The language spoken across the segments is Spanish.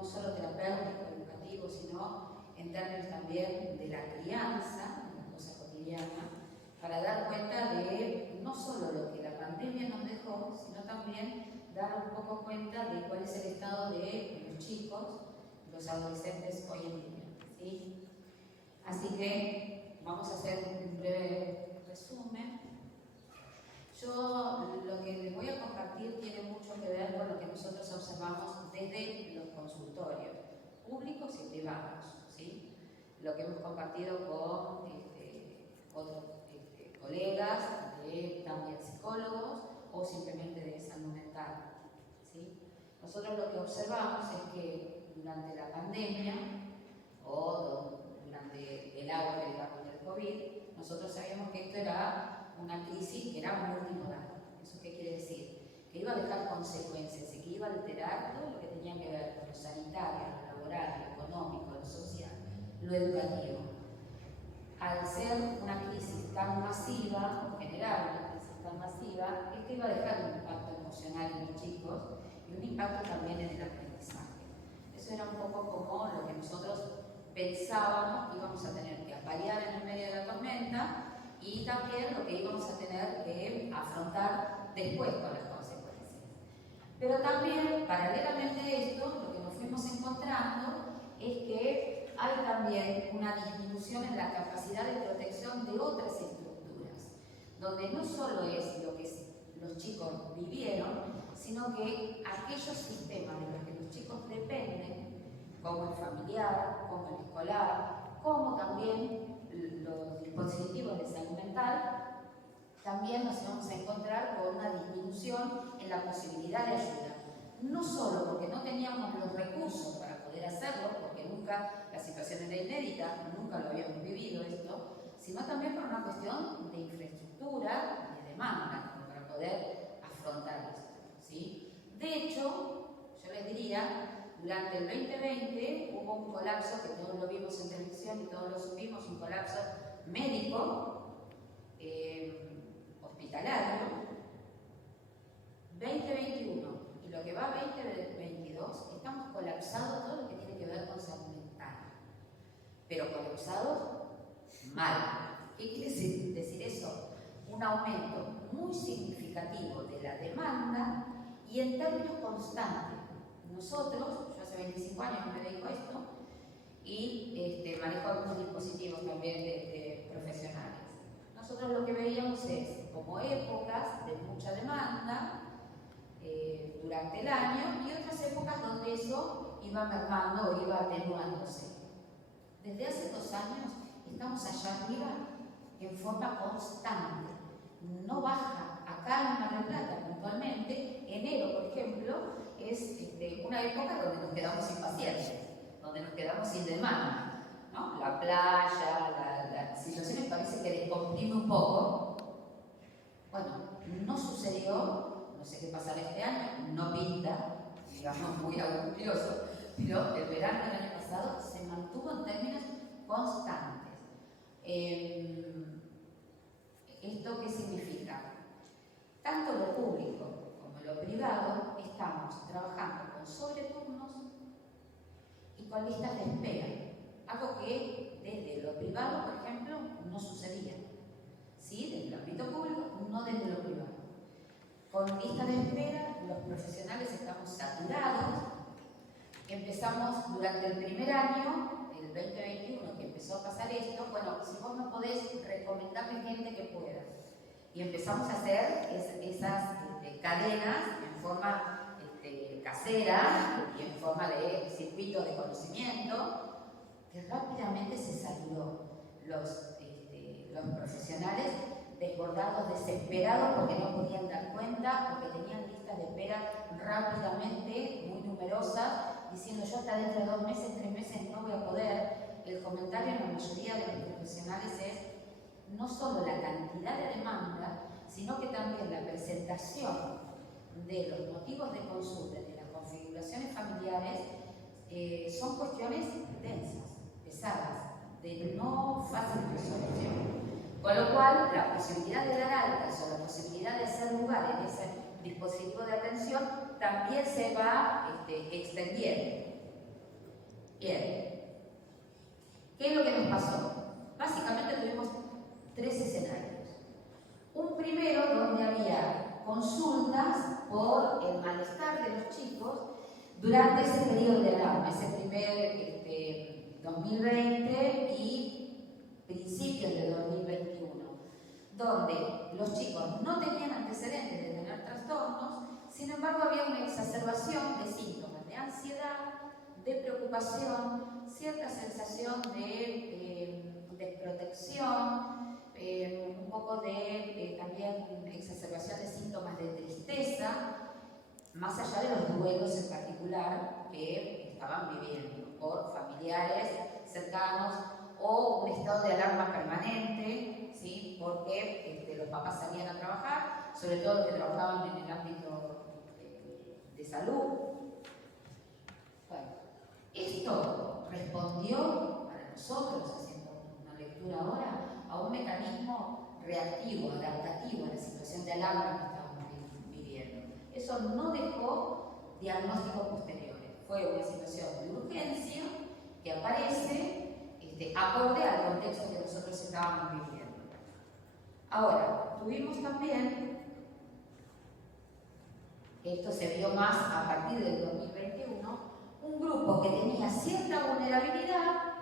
no solo terapéutico, educativo, sino en términos también de la crianza, de la cosa cotidiana, para dar cuenta de no solo lo que la pandemia nos dejó, sino también dar un poco cuenta de cuál es el estado de los chicos, los adolescentes hoy en día, ¿sí? Así que vamos a hacer un breve resumen. Yo lo que les voy a compartir tiene mucho que ver con lo que nosotros observamos desde los consultorios, públicos y privados, ¿sí? Lo que hemos compartido con otros colegas, también psicólogos o simplemente de salud mental, ¿sí? Nosotros lo que observamos es que durante la pandemia o durante el auge, digamos, del COVID, nosotros sabíamos que esto era una crisis que era multimodal. ¿Eso qué quiere decir? Que iba a dejar consecuencias y que iba a alterar todo lo que tenía que ver con lo sanitario, lo laboral, lo económico, lo social, lo educativo. Al ser una crisis tan masiva, en general una crisis tan masiva, esto iba a dejar un impacto emocional en los chicos y un impacto también en el aprendizaje. Eso era un poco como lo que nosotros pensábamos que íbamos a tener que apalear en el medio de la tormenta y también lo que íbamos a tener que afrontar después con las consecuencias. Pero también, paralelamente a esto, lo que nos fuimos encontrando es que hay también una disminución en la capacidad de protección de otras estructuras, donde no solo es lo que los chicos vivieron, sino que aquellos sistemas de los que los chicos dependen, como el familiar, como el escolar, como también los dispositivos de salud mental, también nos vamos a encontrar con una disminución en la posibilidad de ayuda. No solo porque no teníamos los recursos para poder hacerlo, porque nunca la situación era inédita, nunca lo habíamos vivido esto, sino también por una cuestión de infraestructura y de demanda, como para poder afrontar esto, ¿sí? De hecho, yo les diría, durante el 2020 hubo un colapso, que todos lo vimos en televisión y todos lo supimos, un colapso médico, hospitalario. 2021 y lo que va 2022, estamos colapsados todo lo que tiene que ver con salud mental, pero colapsados mal. ¿Qué quiere decir eso? Un aumento muy significativo de la demanda y en términos constantes. Nosotros, yo hace 25 años que me dedico a esto y manejo algunos dispositivos también de profesionales. Nosotros lo que veíamos es como épocas de mucha demanda durante el año y otras épocas donde eso iba mermando o iba atenuándose. Desde hace 2 años estamos allá arriba en forma constante, no baja. Acá en Mar del Plata, puntualmente, enero, por ejemplo, es una época donde nos quedamos sin pacientes, donde nos quedamos sin demanda, ¿no? La playa, la situación parece que descomprime un poco. Bueno, no sucedió, no sé qué pasará este año, no pinta, digamos, muy angustioso, pero el verano del año pasado se mantuvo en términos constantes. ¿Esto qué significa? Tanto lo público como lo privado estamos trabajando con sobreturnos y con listas de espera, algo que desde lo privado, por ejemplo, no sucedía. ¿Sí? Desde el ámbito público, no desde lo privado. Con listas de espera, los profesionales estamos saturados. Empezamos durante el primer año, el 2021, que empezó a pasar esto, bueno, si vos no podés, recomendarle gente que pueda. Y empezamos a hacer esas cadenas en forma casera y en forma de circuito de conocimiento, que rápidamente se saturó. Los profesionales desbordados, desesperados porque no podían dar cuenta, porque tenían listas de espera rápidamente, muy numerosas, diciendo yo hasta dentro de 2 meses, 3 meses no voy a poder. El comentario en la mayoría de los profesionales es no solo la cantidad de demanda, sino que también la presentación de los motivos de consulta, de las configuraciones familiares, son cuestiones densas, pesadas, de no fácil resolución. Con lo cual, la posibilidad de dar altas o la posibilidad de hacer lugar en ese dispositivo de atención también se va extendiendo. Bien, ¿qué es lo que nos pasó? Básicamente tuvimos 3 escenarios. Un primero donde había consultas por el malestar de los chicos durante ese periodo de alarma, ese primer 2020 y principios de 2021, donde los chicos no tenían antecedentes de tener trastornos, sin embargo había una exacerbación de síntomas de ansiedad, de preocupación, cierta sensación de desprotección, un poco de también exacerbación de síntomas de tristeza, más allá de los duelos en particular que estaban viviendo por familiares cercanos o un estado de alarma permanente, ¿sí? Porque los papás salían a trabajar, sobre todo los que trabajaban en el ámbito de salud. Bueno, esto respondió para nosotros, haciendo una lectura ahora, a un mecanismo reactivo, adaptativo a la situación de alarma que estábamos viviendo. Eso no dejó diagnósticos posteriores. Fue una situación de urgencia que aparece acorde al contexto que nosotros estábamos viviendo. Ahora, tuvimos también, esto se vio más a partir del 2021, un grupo que tenía cierta vulnerabilidad,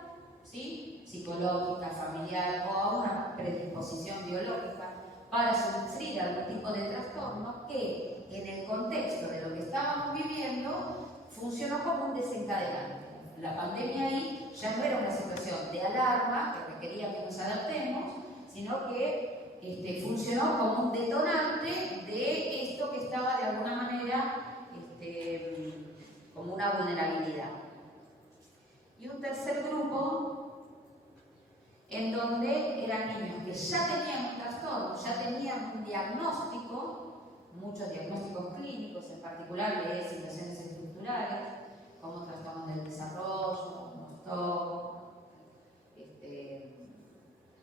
¿sí? Psicológica, familiar o una predisposición biológica para sufrir algún tipo de trastorno que en el contexto de lo que estábamos viviendo funcionó como un desencadenante. La pandemia ahí ya no era una situación de alarma que requería que nos adaptemos, sino que funcionó como un detonante de esto que estaba de alguna manera como una vulnerabilidad. Y un tercer grupo en donde eran niños que ya tenían un trastorno, ya tenían un diagnóstico, muchos diagnósticos clínicos, en particular de situaciones estructurales, como trastornos del desarrollo, como TOC,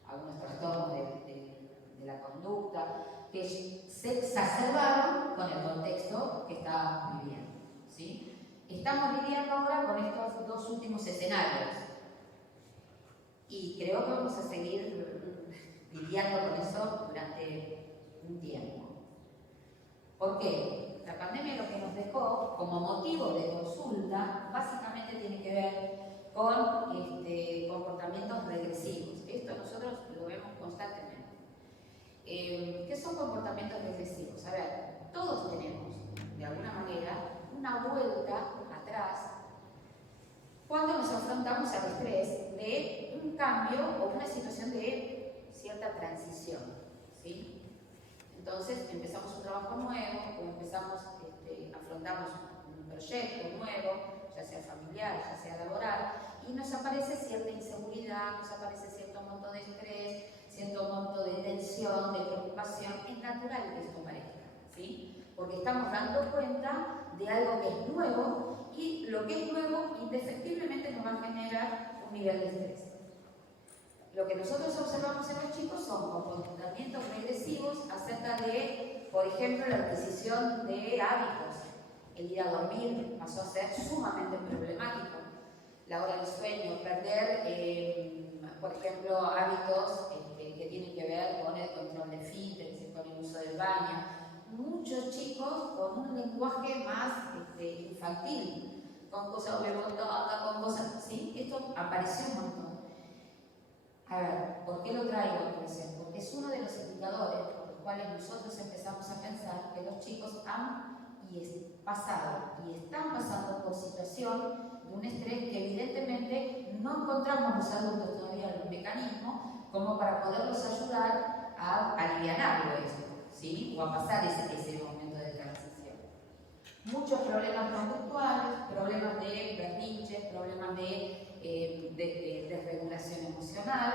algunos trastornos de la conducta, que se exacerbaron con el contexto que estábamos viviendo, ¿sí? Estamos lidiando ahora con estos 2 últimos escenarios y creo que vamos a seguir lidiando con eso durante un tiempo. ¿Por qué? La pandemia lo que nos dejó como motivo de consulta básicamente tiene que ver con comportamientos regresivos. Esto nosotros lo vemos constantemente. ¿Qué son comportamientos regresivos? A ver, todos tenemos, de alguna manera, una vuelta atrás cuando nos afrontamos al estrés de un cambio o una situación de cierta transición, ¿sí? Entonces empezamos un trabajo nuevo o afrontamos un proyecto nuevo, ya sea familiar, ya sea laboral, y nos aparece cierta inseguridad, nos aparece cierto monto de estrés, cierto monto de tensión, de preocupación. Es natural que esto parezca, ¿sí? Porque estamos dando cuenta de algo que es nuevo y lo que es nuevo indefectiblemente nos va a generar un nivel de estrés. Lo que nosotros observamos en los chicos son comportamientos regresivos acerca de, por ejemplo, la adquisición de hábitos. El ir a dormir pasó a ser sumamente problemático. La hora del sueño, perder, por ejemplo, hábitos que tienen que ver con el control de esfínteres, con el uso del baño. Muchos chicos con un lenguaje más infantil, con cosas rebotadas, con cosas así. Esto apareció un montón. A ver, ¿por qué lo traigo a colación? Porque es uno de los indicadores por los cuales nosotros empezamos a pensar que los chicos han pasado y están pasando por situación de un estrés que evidentemente no encontramos los adultos todavía los mecanismos como para poderlos ayudar a aliviarlo esto, ¿sí? O a pasar ese momento de transición. Muchos problemas conductuales, problemas de berrinches, problemas de desregulación emocional.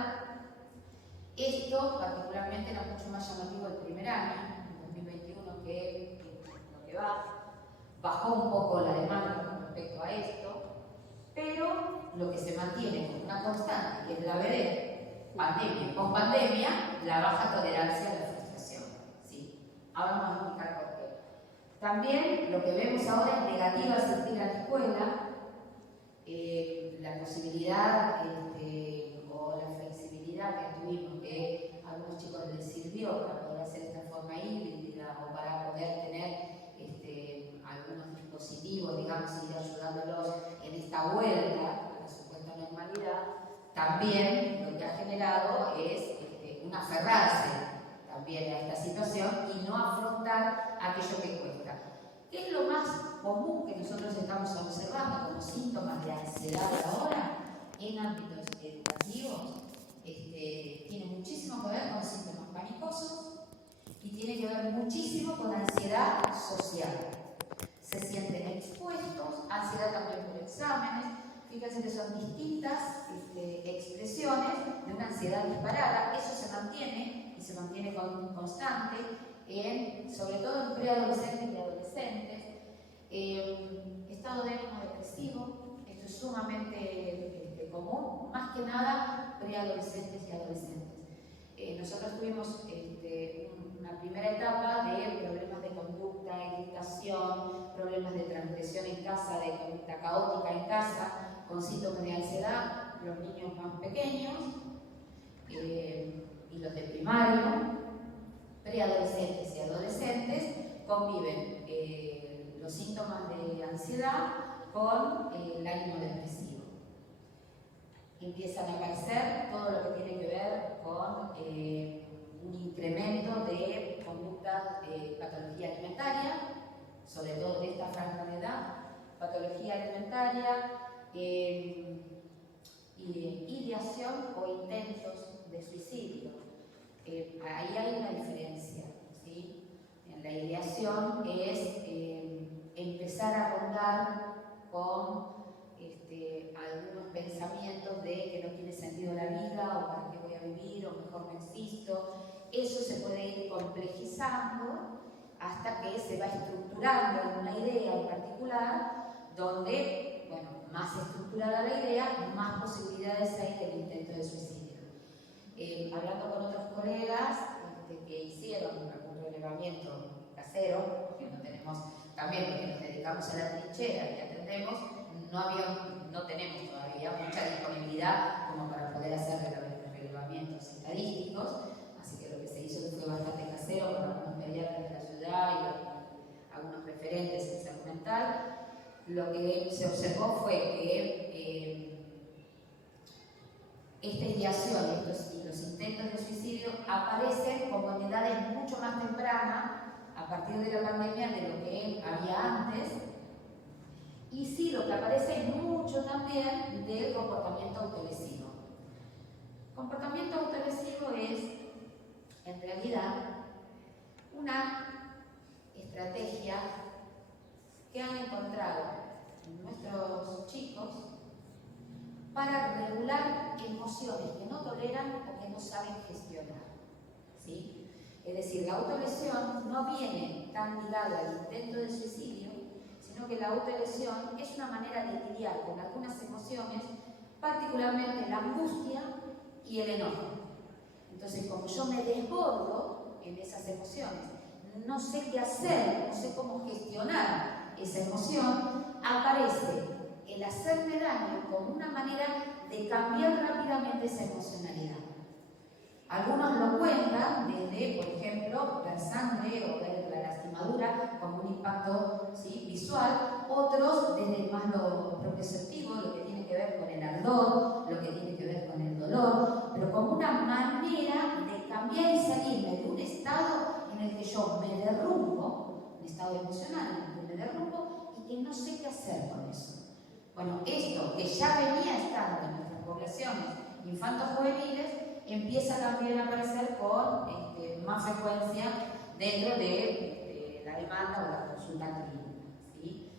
Esto particularmente era mucho más llamativo el primer año, en 2021, que lo que bajó un poco la demanda con respecto a esto, pero lo que se mantiene como una constante, que es la veré, pandemia y post-pandemia, la baja tolerancia a la frustración, ¿sí? Ahora vamos a explicar por qué. También lo que vemos ahora es negativa asistir a la escuela. La posibilidad o la flexibilidad que tuvimos, que a algunos chicos les sirvió para poder hacer esta forma híbrida o para poder tener algunos dispositivos, digamos, ir ayudándolos en esta vuelta a la supuesta normalidad, también lo que ha generado es un aferrarse también a esta situación y no afrontar aquello que cuesta. ¿Qué es lo más común que nosotros estamos observando como síntomas de ansiedad ahora en ámbitos educativos? Tiene muchísimo que ver con síntomas panicosos y tiene que ver muchísimo con ansiedad social. Se sienten expuestos, ansiedad también por exámenes. Fíjense que son distintas expresiones de una ansiedad disparada. Eso se mantiene y se mantiene constante, sobre todo en preadolescentes y adolescentes. Estado de ánimo depresivo, esto es sumamente común, más que nada preadolescentes y adolescentes. Nosotros tuvimos una primera etapa de problemas de conducta, irritación, problemas de transgresión en casa, de conducta caótica en casa, con síntomas de ansiedad, los niños más pequeños y los de primario, preadolescentes y adolescentes conviven los síntomas de ansiedad con el ánimo depresivo. Empiezan a aparecer todo lo que tiene que ver con un incremento de conductas de patología alimentaria, sobre todo de esta franja de edad, patología alimentaria, ideación o intentos de suicidio. Ahí hay una diferencia, ¿sí? En la ideación es empezar a rondar con algunos pensamientos de que no tiene sentido la vida, o para qué voy a vivir, o mejor no existo. Eso se puede ir complejizando hasta que se va estructurando en una idea en particular, donde, bueno, más estructurada la idea, más posibilidades hay del intento de suicidio. Hablando con otros colegas que hicieron algún relevamiento casero, porque no tenemos, también porque nos dedicamos a la trinchera y atendemos, no tenemos todavía mucha disponibilidad como para poder hacer relevamientos estadísticos, así que lo que se hizo fue bastante casero con algunos pediatras de la ciudad y algunos referentes en salud mental. Lo que se observó fue que esta ideación y los intentos de suicidio aparecen como en edades mucho más tempranas, a partir de la pandemia, de lo que había antes. Y sí, lo que aparece es mucho también del comportamiento autolesivo. Comportamiento autolesivo es, en realidad, una estrategia que han encontrado nuestros chicos para regular emociones que no toleran o que no saben gestionar, ¿sí? Es decir, la autolesión no viene tan ligada al intento de suicidio, sino que la autolesión es una manera de lidiar con algunas emociones, particularmente la angustia y el enojo. Entonces, como yo me desbordo en esas emociones, no sé qué hacer, no sé cómo gestionar esa emoción, aparece el hacerme daño como una manera de cambiar rápidamente esa emocionalidad. Algunos lo cuentan desde, por ejemplo, ver sangre o ver la lastimadura como un impacto, ¿sí?, visual. Otros desde más lo propioceptivo, lo que tiene que ver con el ardor, lo que tiene que ver con el dolor, pero como una manera de cambiar y salirme de un estado en el que yo me derrumbo, un estado emocional en el que me derrumbo y que no sé qué hacer con eso. Bueno, esto que ya venía estando en nuestras poblaciones infanto-juveniles empieza también a aparecer con más frecuencia dentro de la demanda o la consulta clínica, ¿sí?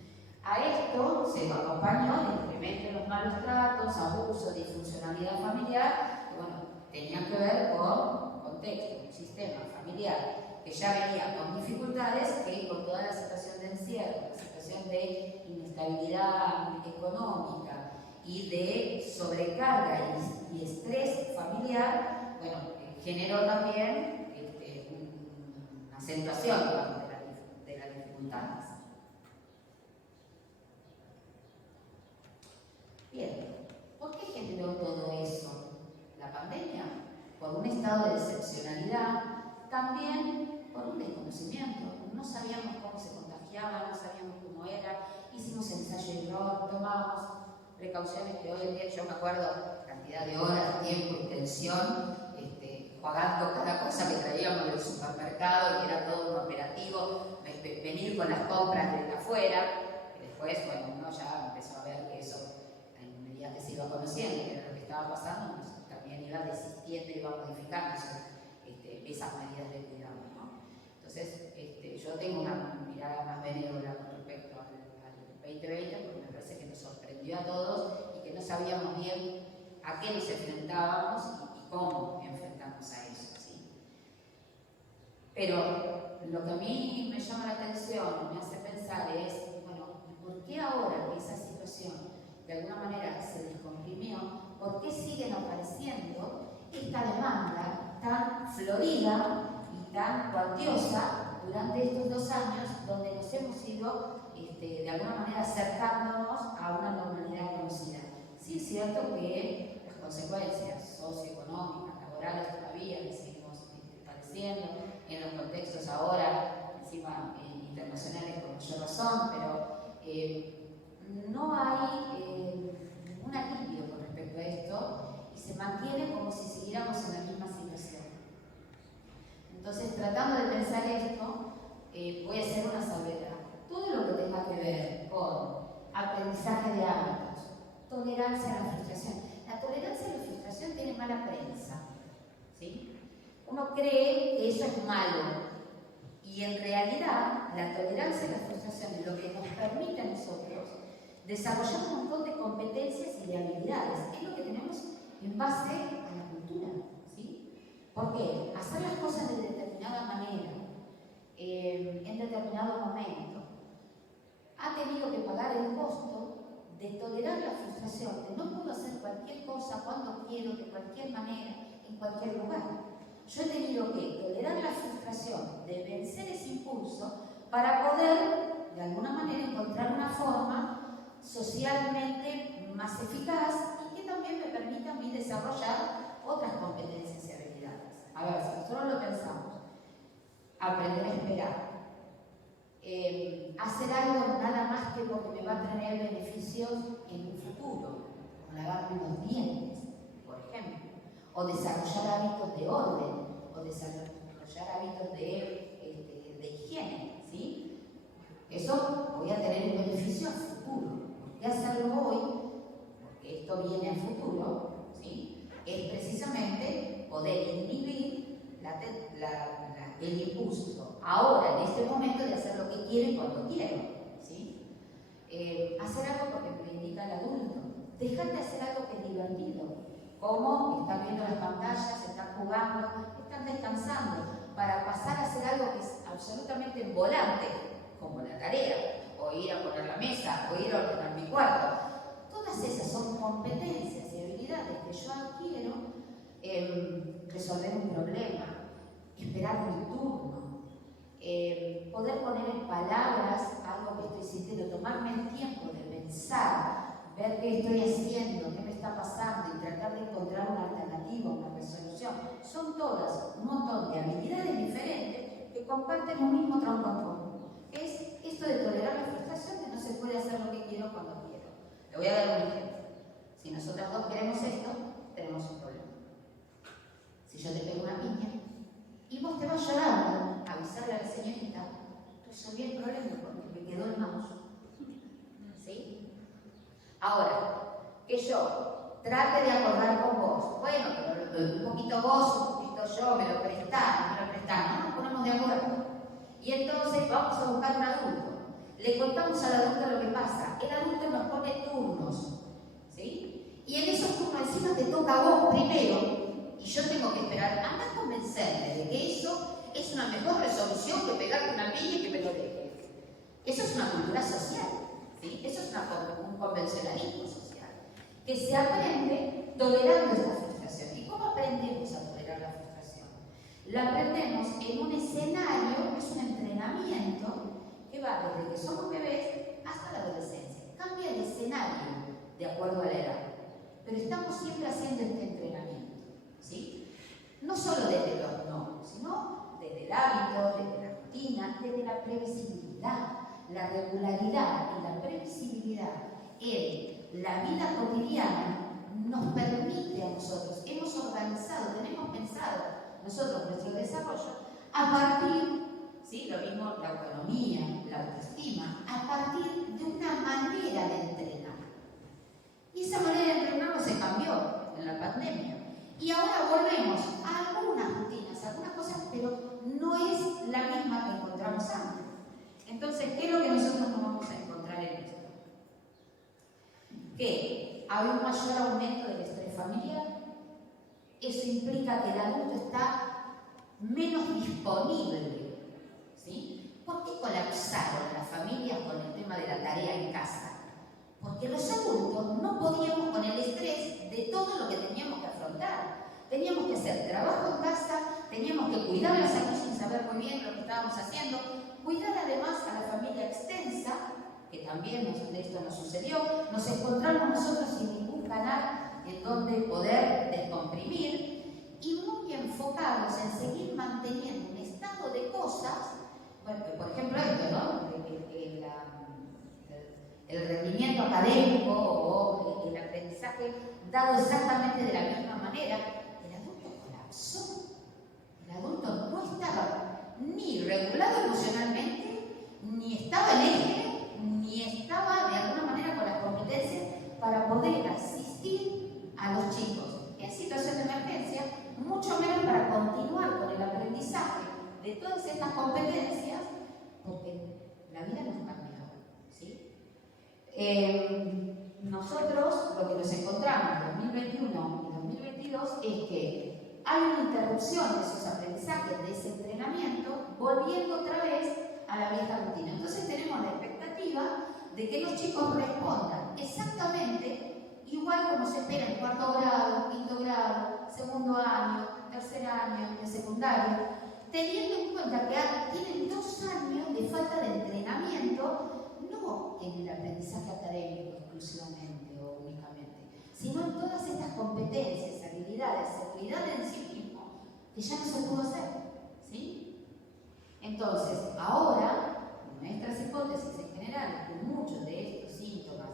A esto se lo acompañó el incremento de los malos tratos, abuso, disfuncionalidad familiar, que bueno, tenían que ver con contexto, un sistema familiar que ya venía con dificultades, que con toda la situación de encierro, la situación de inestabilidad económica y de sobrecarga y estrés familiar, bueno, generó también una acentuación de las dificultades. Bien, estado de excepcionalidad, también por un desconocimiento. No sabíamos cómo se contagiaba, no sabíamos cómo era, hicimos ensayo y error, tomamos precauciones que hoy en día, yo me acuerdo, cantidad de horas, tiempo, intención, pagando cada cosa que traíamos del supermercado, que era todo un operativo, venir con las compras desde afuera, que después, bueno, uno ya empezó a ver que eso, en medida que se iba conociendo, que era lo que estaba pasando, pues, también iba desistiendo, iba modificando esas medidas de cuidado, ¿no? Entonces, yo tengo una mirada más benévola con respecto al 2020, porque me parece que nos sorprendió a todos y que no sabíamos bien a qué nos enfrentábamos y cómo enfrentarnos a eso, ¿sí? Pero lo que a mí me llama la atención, me hace pensar es, bueno, ¿por qué ahora que esa situación de alguna manera se descomprimió, por qué siguen apareciendo esta demanda tan florida y tan cuantiosa durante estos 2 años donde nos hemos ido de alguna manera acercándonos a una normalidad conocida? Sí es cierto que las consecuencias socioeconómicas, laborales todavía las seguimos padeciendo en los contextos ahora, encima internacionales con mayor razón, pero no hay un alivio con respecto a esto y se mantiene como si siguiéramos en la misma situación. Entonces, tratando de pensar esto, voy a hacer una salvedad. Todo lo que tenga que ver con aprendizaje de hábitos, tolerancia a la frustración. La tolerancia a la frustración tiene mala prensa, ¿sí? Uno cree que eso es malo y en realidad la tolerancia a la frustración es lo que nos permite a nosotros desarrollar un montón de competencias y de habilidades. Es lo que tenemos en base a la cultura, ¿sí? ¿Por qué? Hacer las cosas de determinada manera, en determinado momento, ha tenido que pagar el costo de tolerar la frustración, de no puedo hacer cualquier cosa cuando quiero, de cualquier manera, en cualquier lugar. Yo he tenido que tolerar la frustración de vencer ese impulso para poder, de alguna manera, encontrar una forma socialmente más eficaz y que también me permita a mí desarrollar otras competencias y habilidades. A ver, si nosotros lo pensamos, aprender a esperar, hacer algo nada más que porque me va a traer beneficios en un futuro, como lavarme los dientes, por ejemplo, o desarrollar hábitos de orden, o desarrollar hábitos de higiene, ¿sí? Eso voy a tener un beneficio a futuro. ¿Por qué hacerlo hoy? Porque esto viene a futuro, ¿sí? Es precisamente poder inhibir el impulso ahora, en este momento, de hacer lo que quiero y cuando quiero, ¿sí? Hacer algo porque me indica el adulto, dejar de hacer algo que es divertido, como están viendo las pantallas, están jugando, están descansando, para pasar a hacer algo que es absolutamente volante, como la tarea, o ir a poner la mesa, o ir a ordenar mi cuarto. Todas esas son competencias y habilidades que yo adquiero en resolver un problema, esperar mi turno, poder poner en palabras algo que estoy sintiendo, tomarme el tiempo de pensar, ver qué estoy haciendo, qué me está pasando y tratar de encontrar una alternativa, una resolución. Son todas un montón de habilidades diferentes que comparten un mismo tronco común. Es esto de tolerar la frustración, que no se puede hacer lo que quiero cuando quiero. Le voy a dar un ejemplo. Si nosotras dos queremos esto, tenemos un problema. Si yo te pego una piña y vos te vas llorando a avisarle a la señorita, resolví el problema porque me quedó el mouse. ¿Sí? Ahora, que yo trate de acordar con vos, bueno, pero un poquito vos, un poquito yo, me lo prestás, no nos ponemos de acuerdo. Y entonces vamos a buscar un adulto. Le contamos al adulto lo que pasa. El adulto nos pone turnos, ¿sí? Y en esos turnos encima te toca a vos primero, y yo tengo que esperar. Anda a convencerme de que eso es una mejor resolución que pegarte una piña y que me lo dejes. Eso es una cultura social, ¿sí? Eso es un convencionalismo social que se aprende tolerando esta frustración. ¿Y cómo aprendemos a tolerar la frustración? La aprendemos en un escenario, es un entrenamiento que va desde que somos bebés hasta la adolescencia. Cambia el escenario de acuerdo a la edad, pero estamos siempre haciendo este entrenamiento, ¿sí? No solo desde los no, sino desde el hábito, desde la rutina, desde la previsibilidad, la regularidad y la previsibilidad en la vida cotidiana nos permite a nosotros, hemos organizado, tenemos pensado nosotros nuestro desarrollo a partir, ¿sí? Lo mismo la autonomía, la autoestima, a partir de una manera de entrenar. Y esa manera de entrenar no se cambió en la pandemia. Y ahora volvemos a algunas rutinas, a algunas cosas, pero no es la misma que encontramos antes. Entonces, ¿qué es lo que nosotros nos vamos a encontrar en esto? Que hay un mayor aumento del estrés familiar. Eso implica que el adulto está menos disponible, ¿sí? ¿Por qué colapsaron las familias con el tema de la tarea en casa? Porque los adultos no podíamos con el estrés de todo lo que teníamos que afrontar. Teníamos que hacer trabajo en casa, teníamos que cuidar a la salud sin saber muy bien lo que estábamos haciendo, cuidar además a la familia extensa, que también esto nos sucedió. Nos encontramos nosotros sin ningún canal en donde poder descomprimir y muy enfocados en seguir manteniendo un estado de cosas, bueno, por ejemplo esto, ¿no? El rendimiento académico o el aprendizaje dado exactamente de la misma manera. El adulto colapsó. El adulto no estaba ni regulado emocionalmente, ni estaba en eje, ni estaba de alguna manera con las competencias para poder asistir a los chicos en situación de emergencia, mucho menos para continuar con el aprendizaje de todas estas competencias, porque la vida nos cambió, ¿sí? Nosotros lo que nos encontramos en 2021 y 2022 es que hay una interrupción de esos aprendizajes, de ese entrenamiento, volviendo otra vez a la vieja rutina. Entonces tenemos la expectativa de que los chicos respondan exactamente igual como se espera en cuarto grado, quinto grado, segundo año, tercer año de secundario, teniendo en cuenta que tienen 2 años de falta de entrenamiento, no en el aprendizaje académico exclusivamente o únicamente, sino en todas estas competencias, habilidades, seguridad en sí mismo, que ya no se pudo hacer, ¿sí? Entonces, ahora, nuestras hipótesis en general, con muchos de estos síntomas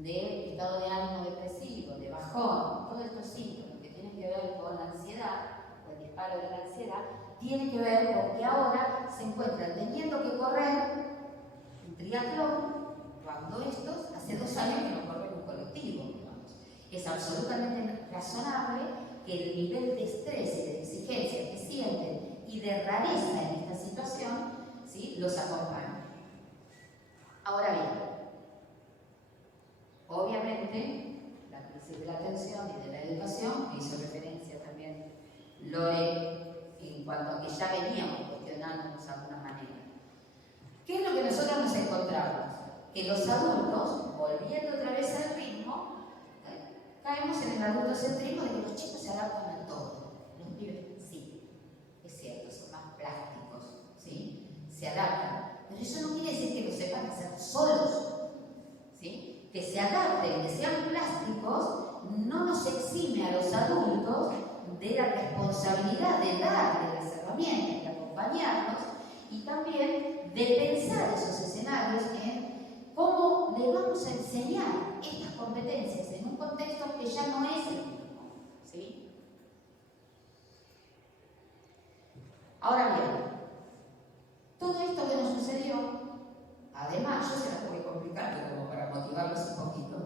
de estado de ánimo depresivo, de bajón, todos estos síntomas que tienen que ver con la ansiedad, o el disparo de la ansiedad, tienen que ver con que ahora se encuentran teniendo que correr un triatlón, cuando estos hace 2 años que no corren un colectivo, digamos. Es absolutamente razonable que el nivel de estrés y de exigencia que sienten y de rareza en esta situación, ¿sí?, los acompañe. Ahora bien, obviamente, la crisis de la atención y de la educación, que hizo referencia también Lore, en cuanto a que ya veníamos cuestionándonos de alguna manera. ¿Qué es lo que nosotros nos encontramos? Que los adultos, volviendo otra vez al ritmo, caemos en el adultocentrismo de que los chicos se adaptan a todo. Los pibes, sí, es cierto, son más plásticos, ¿sí? Se adaptan. Pero eso no quiere decir que lo sepan hacer solos, ¿sí? Que se adapten, que sean plásticos, no nos exime a los adultos de la responsabilidad de darle las herramientas, de acompañarnos y también de pensar esos escenarios en cómo le vamos a enseñar estas competencias en un contexto que ya no es el mismo, ¿sí? Ahora bien, todo esto que nos sucedió, además, yo se las voy complicando como para motivarlos un poquito.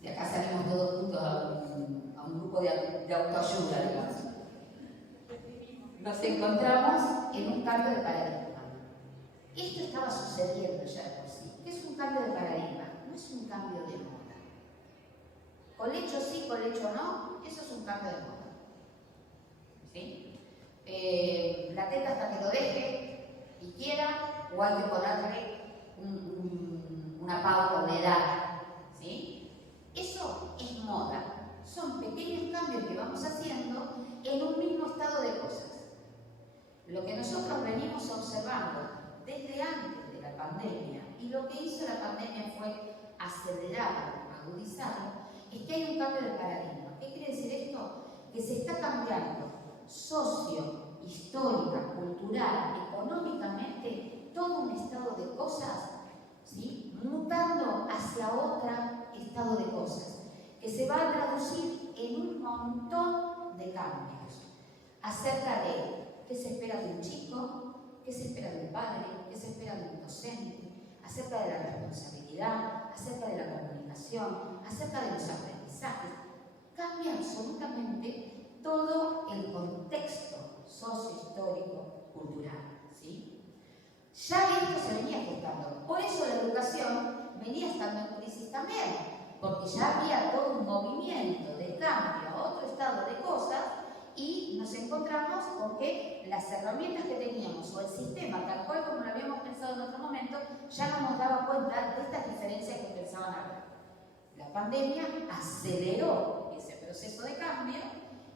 De acá salimos todos juntos a un grupo de autoayuda, digamos. Nos encontramos en un cambio de paradigma. Esto estaba sucediendo ya de por sí. ¿Qué es un cambio de paradigma? No es un cambio de moda. Colecho sí, colecho no, eso es un cambio de moda. ¿Sí? La teta hasta que lo deje y quiera, o hay que ponerle una pauta de edad. ¿Sí? Eso es moda. Son pequeños cambios que vamos haciendo en un mismo estado de cosas. Lo que nosotros venimos observando desde antes de la pandemia, y lo que hizo la pandemia fue acelerarlo, agudizarlo, es que hay un cambio de paradigma. ¿Qué quiere decir esto? que se está cambiando socio, histórica, cultural, económicamente, todo un estado de cosas, ¿sí?, mutando hacia otro estado de cosas, que se va a traducir en un montón de cambios acerca de qué se espera de un chico, qué se espera de un padre, qué se espera de un docente, acerca de la responsabilidad, acerca de la comunicación, acerca de los aprendizajes. Cambia absolutamente todo el contexto socio-histórico, cultural, ¿sí? Ya esto se venía gestando. Por eso la educación venía estando en crisis también, porque ya había todo un movimiento de cambio a otro estado de cosas y nos encontramos con que las herramientas que teníamos o el sistema tal cual como lo habíamos pensado en otro momento ya no nos daba cuenta de estas diferencias que pensaban ahora. La pandemia aceleró ese proceso de cambio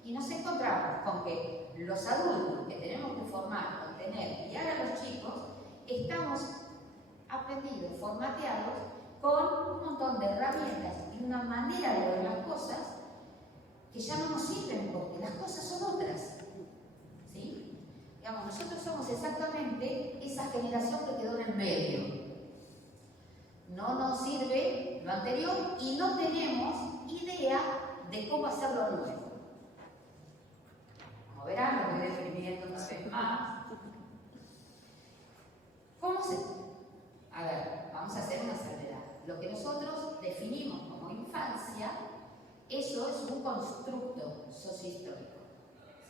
y nos encontramos con que los adultos que tenemos que formar, contener, guiar a los chicos, estamos aprendidos, formateados con un montón de herramientas y una manera de ver las cosas que ya no nos sirven porque las cosas son otras, ¿sí? Digamos, nosotros somos exactamente esa generación que quedó en el medio. No nos sirve lo anterior y no tenemos idea de cómo hacerlo nuevo. Como verán, lo voy definiendo una vez más. ¿Cómo se...? A ver, vamos a hacer una salvedad. Lo que nosotros definimos como infancia, eso es un constructo sociohistórico,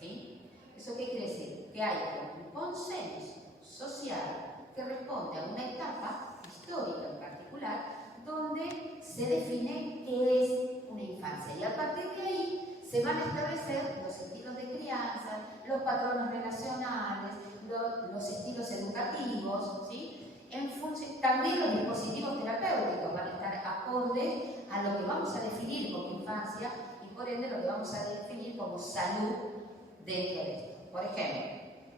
¿sí? ¿Eso qué quiere decir? Que hay un consenso social que responde a una etapa histórica en particular donde se define qué es una infancia y a partir de ahí se van a establecer los estilos de crianza, los patrones relacionales, los estilos educativos, ¿sí? En función, también los dispositivos terapéuticos van a estar acordes a lo que vamos a definir como infancia y por ende lo que vamos a definir como salud dentro de esto. Por ejemplo,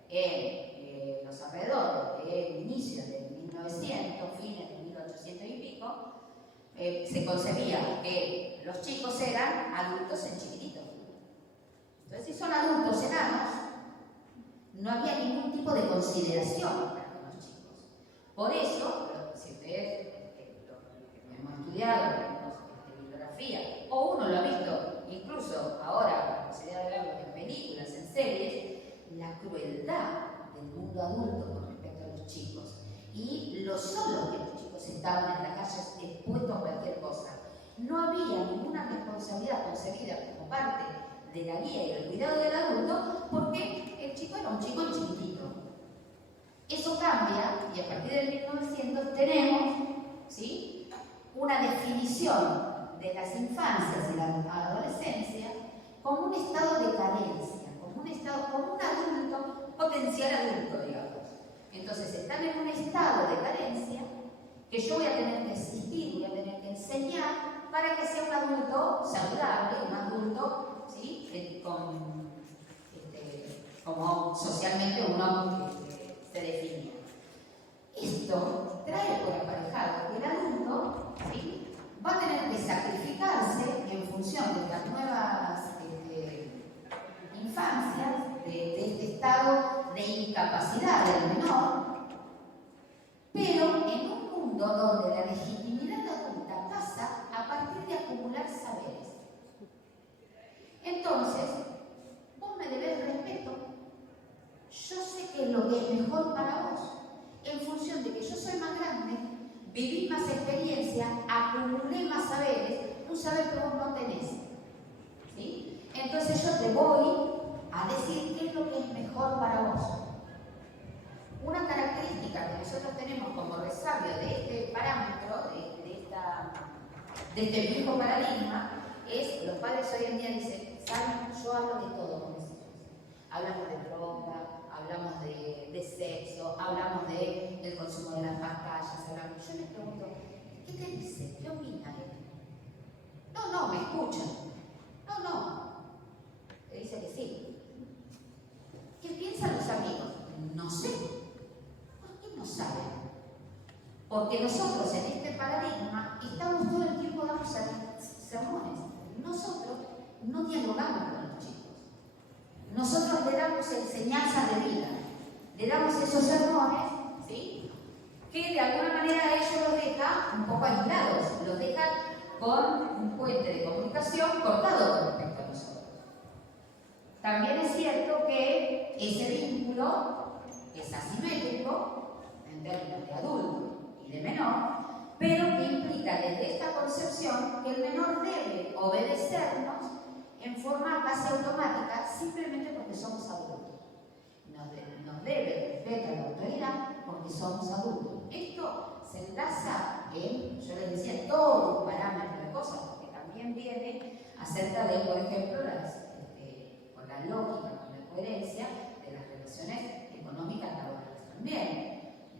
en los alrededores del inicio de 1900, fines de 1800 y pico, se concebía que los chicos eran adultos en chiquititos. Entonces, si son adultos enanos, no había ningún tipo de consideración para con los chicos. Por eso, si ustedes hemos estudiado, bibliografía, o uno lo ha visto, incluso ahora, la posibilidad de verlo en películas, en series, la crueldad del mundo adulto con respecto a los chicos y lo solos que los chicos estaban en la calle expuestos a cualquier cosa. No había ninguna responsabilidad concebida como parte de la guía y el cuidado del adulto porque el chico era un chico chiquitito. Eso cambia y a partir del 1900 tenemos, ¿sí?, una definición de las infancias y la adolescencia como un estado de carencia, como un adulto, potencial adulto, digamos. Entonces están en un estado de carencia que yo voy a tener que asistir, voy a tener que enseñar para que sea un adulto saludable, un adulto, ¿sí?, como socialmente uno se define. Esto trae por aparejado que el adulto, ¿sí?, va a tener que sacrificarse en función de las nuevas infancias, de este estado de incapacidad del menor, pero en un mundo donde la legitimidad adulta pasa a partir de acumular saberes. Entonces, vos me debés respeto. Yo sé qué es lo que es mejor para vos. En función de que yo soy más grande, viví más experiencia, acumulé más saberes, un saber que vos no tenés. ¿Sí? Entonces yo te voy a decir qué es lo que es mejor para vos. Una característica que nosotros tenemos como resabio de este parámetro, de este viejo paradigma, es, los padres hoy en día dicen, saben, yo hablo de todo con mis hijos. Hablamos de droga, hablamos de sexo, hablamos del consumo de las pantallas, yo les pregunto, ¿qué te dice? ¿Qué opina él? No, me escuchan. No. Te dice que sí. ¿Qué piensan los amigos? No sé. ¿Por qué no saben? Porque nosotros en este paradigma estamos todo el tiempo dando sermones. Nosotros no dialogamos con los chicos. damos enseñanzas de vida, le damos esos sermones, ¿sí? Que de alguna manera a ellos los deja un poco aislados, los deja con un puente de comunicación cortado con respecto a nosotros. También es cierto que ese vínculo es asimétrico en términos de adulto y de menor, pero que implica desde esta concepción que el menor debe obedecernos en forma casi automática simplemente porque somos adultos. Nos debe respeto a la autoridad porque somos adultos. Esto se enlaza en, yo les decía, todo un parámetro de cosas, porque también viene acerca de, por ejemplo, con la lógica, con la coherencia de las relaciones económicas laborales también.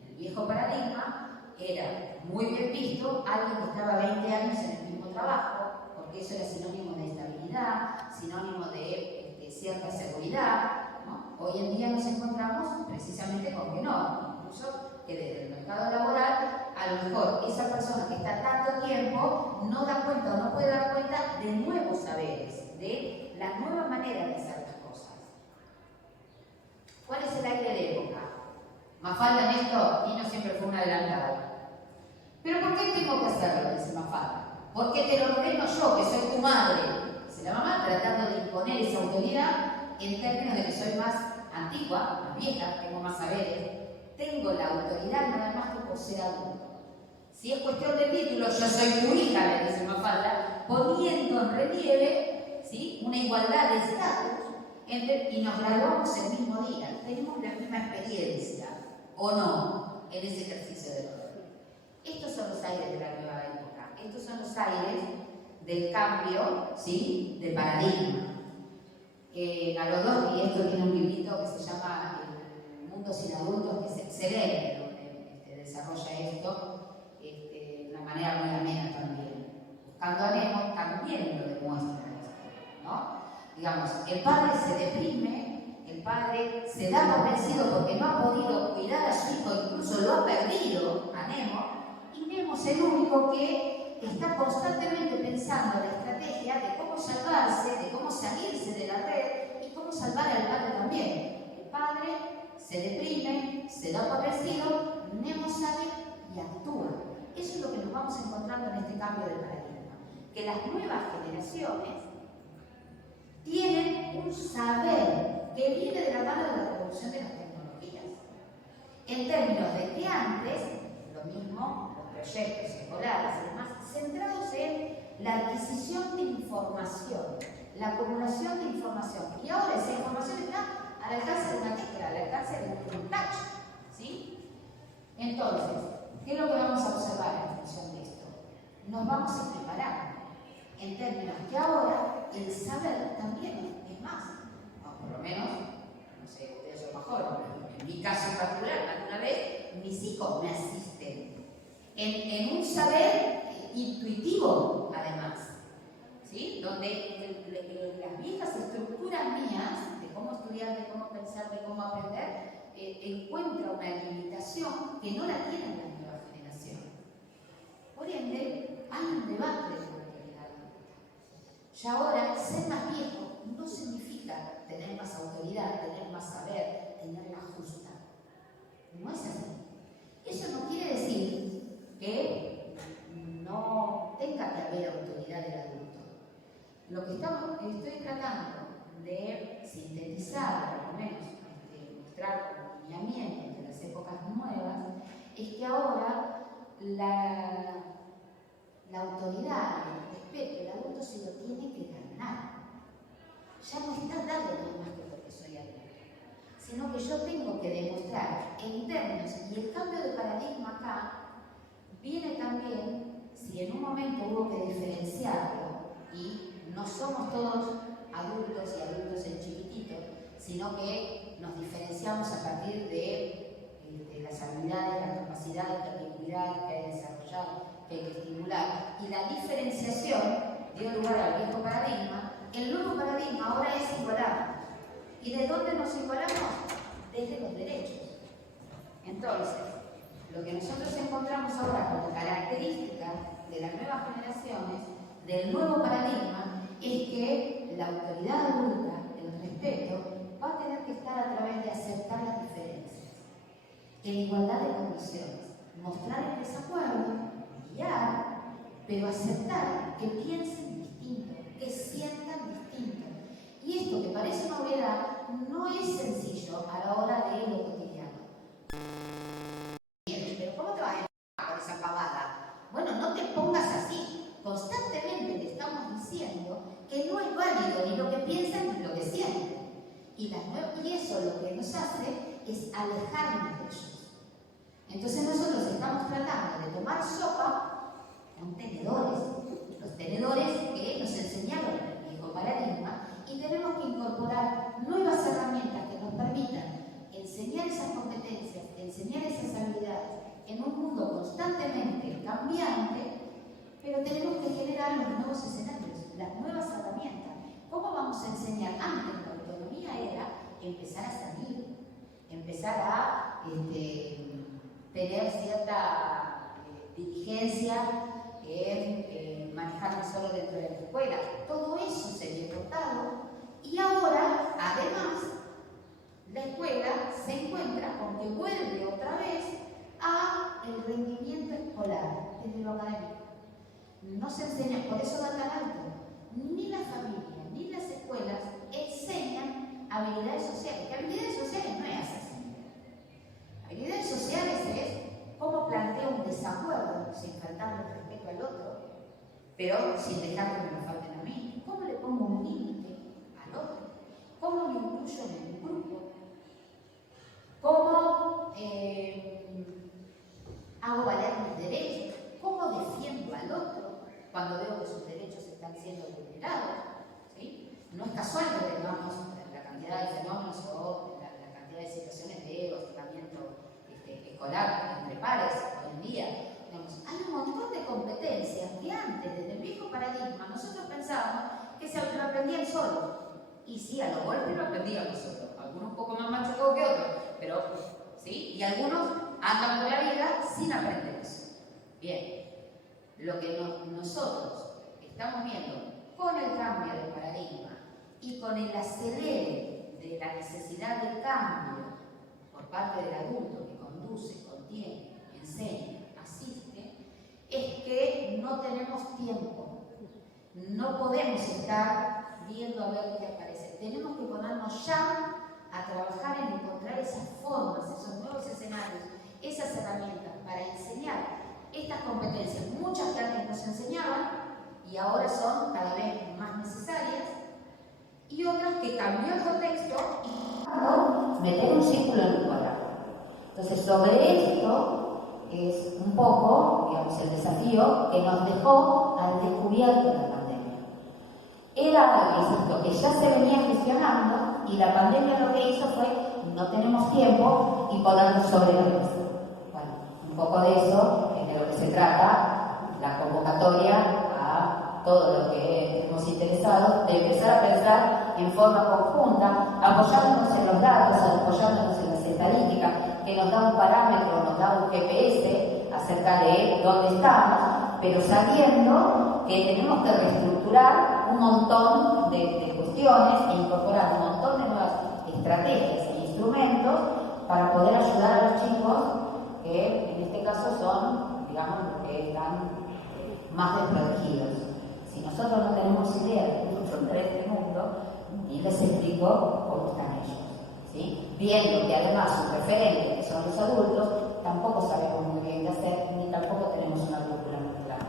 En el viejo paradigma era muy bien visto alguien que estaba 20 años en el mismo trabajo, porque eso era sinónimo de estabilidad, sinónimo de cierta seguridad, ¿no? Hoy en día nos encontramos precisamente con que no, incluso que desde el mercado laboral, a lo mejor esa persona que está tanto tiempo no da cuenta o no puede dar cuenta de nuevos saberes, de la nueva manera de hacer las cosas. ¿Cuál es el aire de época? Mafalda en esto, Nino siempre fue un adelantado. ¿Pero por qué tengo que hacerlo? Dice Mafalda. Porque te lo ordeno yo, que soy tu madre. Dice la mamá, tratando de imponer esa autoridad en términos de que soy más antigua, más vieja, tengo más saberes. Tengo la autoridad nada más que por ser adulto. Si es cuestión de título, yo soy tu hija, le dice Mafalda, poniendo en relieve, ¿sí?, una igualdad de estatus y nos graduamos el mismo día. Tenemos la misma experiencia, ¿o no?, en ese ejercicio de poder. Estos son los aires de la nueva época. Estos son los aires del cambio, ¿sí?, de paradigma. A los dos, y esto tiene un librito que se llama El mundo sin adultos, que es excelente, donde desarrolla esto de una manera muy amena también. Buscando a Nemo también lo demuestra esto, ¿no? Digamos, el padre se deprime, el padre se da por vencido porque no ha podido cuidar a su hijo, incluso lo ha perdido a Nemo, y Nemo es el único que está constantemente pensando en la estrategia de cómo salvarse, de cómo salirse de la red y cómo salvar al padre también. El padre se deprime, se da por vencido, Nemo sale y actúa. Eso es lo que nos vamos encontrando en este cambio de paradigma. Que las nuevas generaciones tienen un saber que viene de la mano de la revolución de las tecnologías. En términos de que antes, lo mismo, los proyectos escolares y demás, centrados en la adquisición de información, la acumulación de información. Y ahora esa información está al alcance de una tecla, al alcance de un touch, ¿sí? Entonces, ¿qué es lo que vamos a observar en función de esto? Nos vamos a preparar en términos que ahora el saber también es más, o por lo menos, no sé, ustedes son más jóvenes, en mi caso en particular, alguna vez mis hijos me asisten en un saber intuitivo, además, ¿sí? Donde las viejas estructuras mías de cómo estudiar, de cómo pensar, de cómo aprender, encuentra una limitación que no la tienen las nuevas generaciones. Por ende, hay un debate de la autoridad adulta. Ya ahora, ser más viejo no significa tener más autoridad, tener más saber, tener la justa. No es así. Eso no quiere decir que no tenga que haber autoridad del adulto. Lo que estoy tratando de sintetizar, por lo menos mostrar un lineamiento de las épocas nuevas, es que ahora la autoridad, el respeto, el adulto se lo tiene que ganar. Ya no está dado nada más que porque soy adulto, sino que yo tengo que demostrar en términos, y el cambio de paradigma acá viene también, si en un momento hubo que diferenciarlo, y no somos todos adultos y adultos en chiquititos, sino que nos diferenciamos a partir de las habilidades, las capacidades, las actividades que hay que desarrollar, que hay que estimular. Y la diferenciación dio lugar al viejo paradigma. El nuevo paradigma ahora es igualar. ¿Y de dónde nos igualamos? Desde los derechos. Entonces, lo que nosotros encontramos ahora como característica de las nuevas generaciones, del nuevo paradigma, es que la autoridad adulta, el respeto, va a tener que estar pero aceptar que piensen distinto, que sientan distinto. Y esto que parece una obviedad no es sencillo a la hora de lo cotidiano. Pero ¿cómo te vas a enojar con esa pavada? Bueno, no te pongas así. Constantemente te estamos diciendo que no es válido ni lo que piensan ni lo que sienten. Y eso lo que nos hace es alejarnos de ellos. Entonces nosotros estamos tratando de tomar sopa con tenedores, los tenedores que nos enseñaron el viejo paradigma, y tenemos que incorporar nuevas herramientas que nos permitan enseñar esas competencias, enseñar esas habilidades en un mundo constantemente cambiante, pero tenemos que generar los nuevos escenarios, las nuevas herramientas. ¿Cómo vamos a enseñar? Antes la autonomía era empezar a salir, empezar a tener cierta diligencia en manejarme solo dentro de la escuela. Todo eso se vio cortado y ahora, además, la escuela se encuentra con que vuelve otra vez a el rendimiento escolar desde lo académico. No se enseña, por eso va tan alto. Ni la familia ni las escuelas enseñan habilidades sociales. Que habilidades sociales no es así. Habilidades sociales es cómo planteo un desacuerdo sin faltarle el respeto al otro, pero sin dejar que me lo falten a mí. ¿Cómo le pongo un límite al otro? ¿Cómo me incluyo en el grupo? ¿Cómo hago valer mis derechos? ¿Cómo defiendo al otro cuando veo que sus derechos están siendo vulnerados? ¿Sí? No es casual que tengamos la cantidad de fenómenos o la cantidad de situaciones de hostigamiento escolar entre pares hoy en día. Hay un montón de competencias que antes, desde el viejo paradigma, nosotros pensábamos que se lo aprendían solo. Y sí, a los golpes lo aprendíamos solo. Algunos un poco más machacados que otros, pero sí, y algunos andan por la vida sin aprender eso. Bien, lo que nosotros estamos viendo con el cambio de paradigma y con el acelere de la necesidad de cambio por parte del adulto que conduce, contiene, enseña, asiste, es que no tenemos tiempo. No podemos estar viendo a ver qué aparece. Tenemos que ponernos ya a trabajar en encontrar esas formas, esos nuevos escenarios, esas herramientas para enseñar estas competencias, muchas que antes nos enseñaban y ahora son cada vez más necesarias, y otras que cambió el contexto y meter un círculo en el cuadrado. Entonces, sobre esto es un poco, digamos, el desafío que nos dejó al descubierto la pandemia. Era, insisto, que ya se venía gestionando y la pandemia lo que hizo fue no tenemos tiempo y ponerlo sobre la mesa. Bueno, un poco de eso es de lo que se trata la convocatoria a todos los que hemos interesado de empezar a pensar en forma conjunta, apoyándonos en los datos, apoyándonos en las estadísticas, que nos da un parámetro, nos da un GPS acerca de dónde estamos, pero sabiendo que tenemos que reestructurar un montón de cuestiones e incorporar un montón de nuevas estrategias e instrumentos para poder ayudar a los chicos que en este caso son, digamos, los que están más desprotegidos. Si nosotros no tenemos idea de cómo afrontar este mundo, ni les explico cómo están ellos, ¿sí? Viendo que además sus referentes, que son los adultos, tampoco sabemos muy bien qué hacer, ni tampoco tenemos una brújula muy clara.